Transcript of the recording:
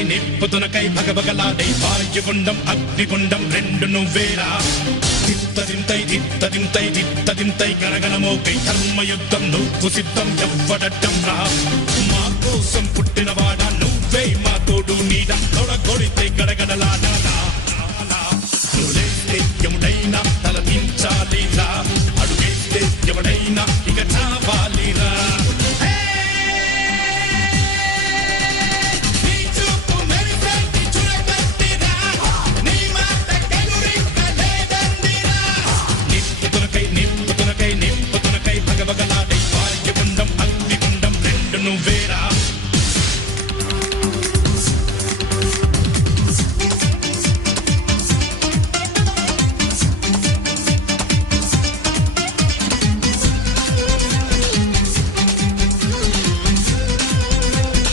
నిప్పుతునకై భగభగలాడే వాయుగుండం అగ్నిగుండం రెండు నువ్వేరా తిత్తదింతై గణగణమోకై ధర్మయుద్ధం నువ్వు సిద్ధం ఎవ్వడట్టం రా మా కోసం పుట్టినవాడా నువ్వే మా తోడు నీడ తొడగొడితే గడగడలాడా